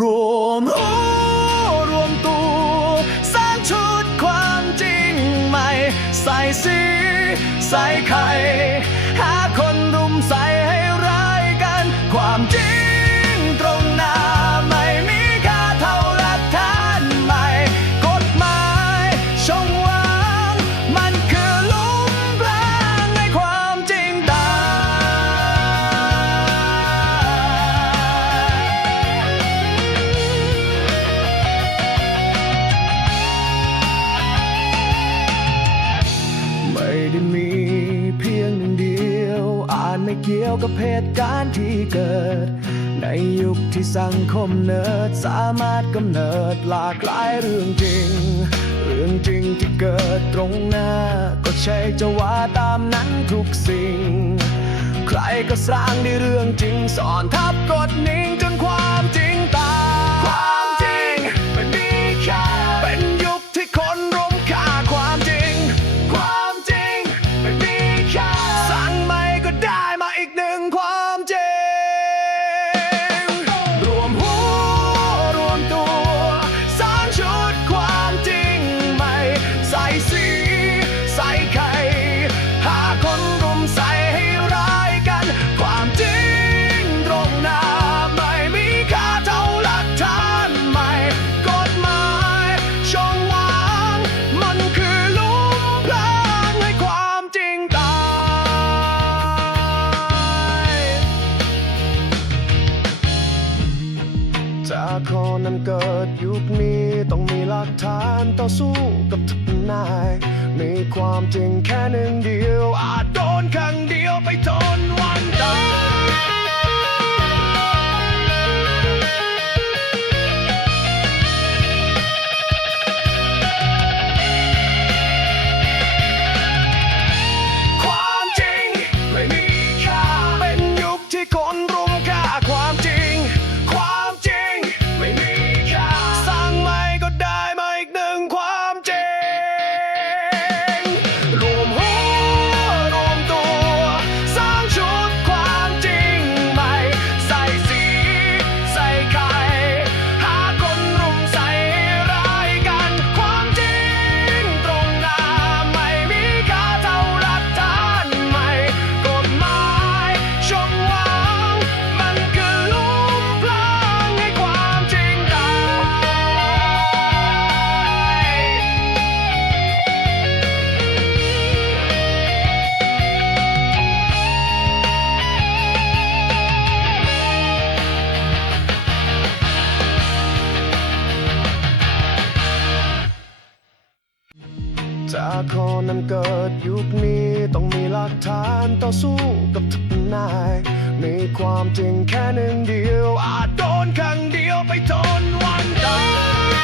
รวมหูรวมตัวสร้างชุดความจริงใหม่ ใส่สี ใส่ไข่ ได้มีเพียงหนึ่งเดียว อานไม่เกี่ยวกับเหตุการณ์ที่เกิด ในยุคที่สังคมเนิร์ดสามารถกำเนิดหลากหลายเรื่องจริง เรื่องจริงที่เกิดตรงหน้า ก็ใช่จะว่าตามนั้นทุกสิ่ง ใครก็สร้างในเรื่องจริงสอนทับกฎนิ่ง คอนั้นเกิดยุคนี้ต้องมีหลักฐานต่อสู้กับทุกนาย มีความจริงแค่หนึ่งเดียว จากคนนั้นเกิดยุคนี้ต้องมีหลักฐานต่อสู้กับทุกนาย มีความจริงแค่หนึ่งเดียว อาจโดนครั้งเดียวไปจนวันตาย